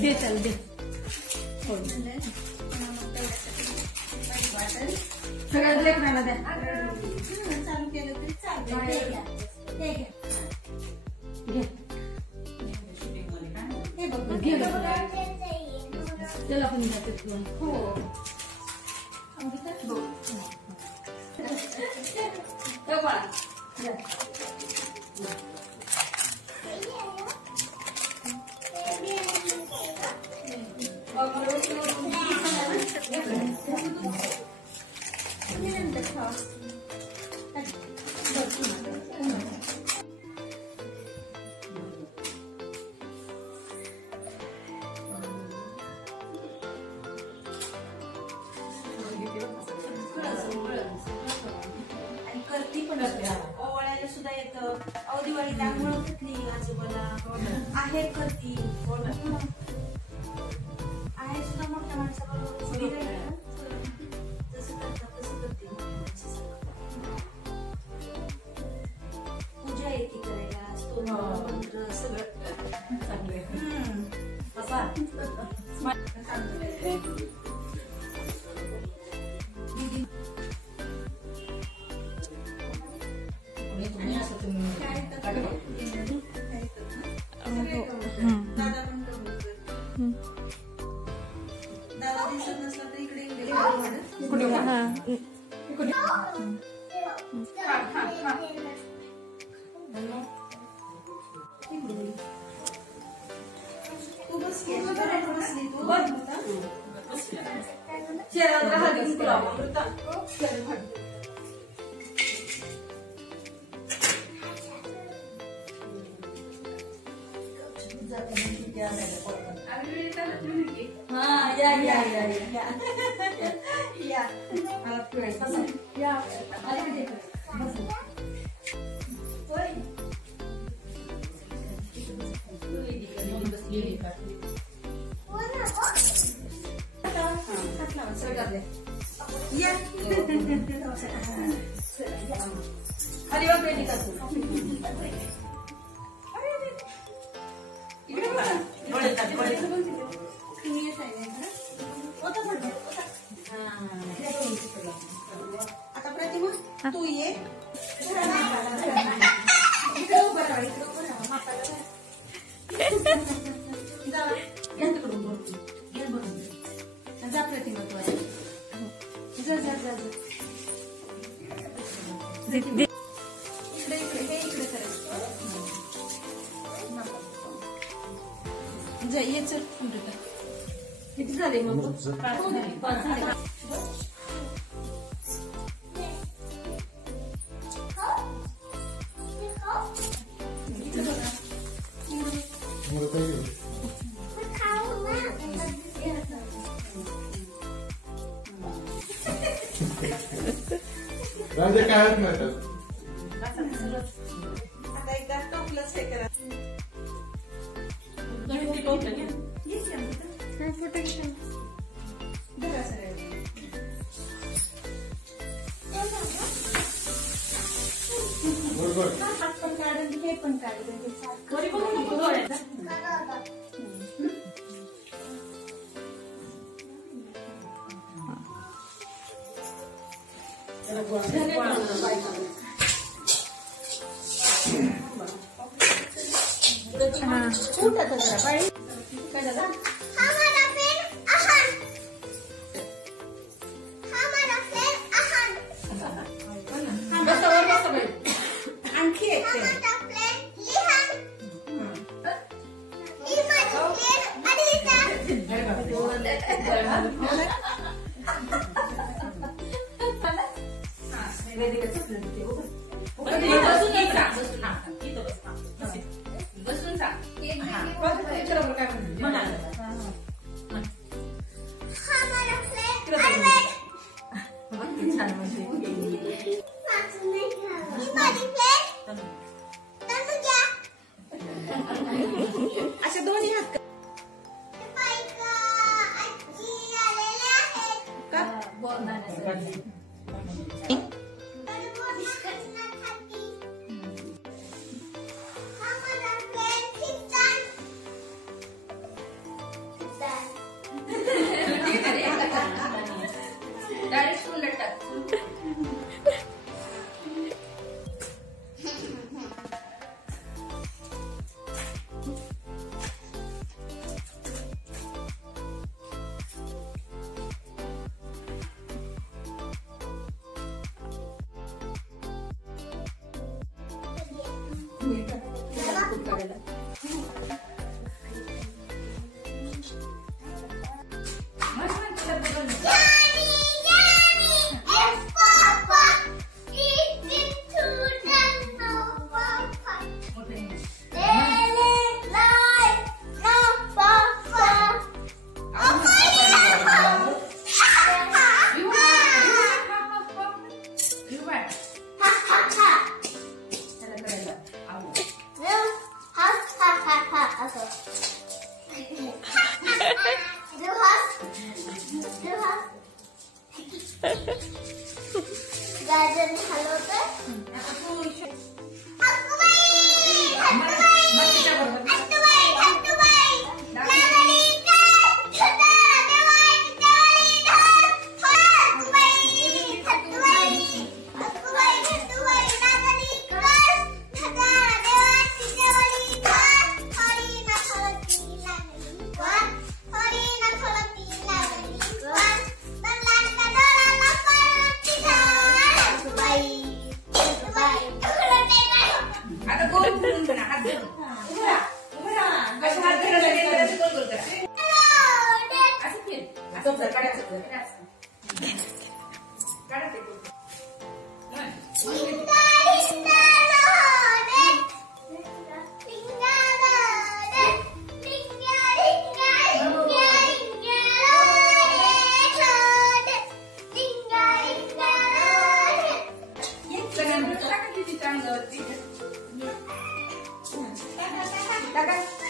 दे चल दे सगळ्यात लेकरांना द्या चालू केलं तरी चालतंय घे त्याला पण हो ओवाळायला सुद्धा येतं. दिवाळी त्यामुळे घेतली आजोबाला आहेर करती आहे सुद्धा मोठ्या माणसाबरोबर जसं करतात तसं करते. पूजा येते करायला स्तोत्र सगळं चांगले दादा दिसत नसला तर इकडे तू बस बसली तू आता प्रतिमा तू ये जा प्रतिमा तू इकडे जा ये चल किती झाले मग 5 झाले. राजा काय होत नाही आता एकदा टोपलंच हे करा. हात पण काढून हे पण काढून आणखी एक काढायचं काढायचं टाका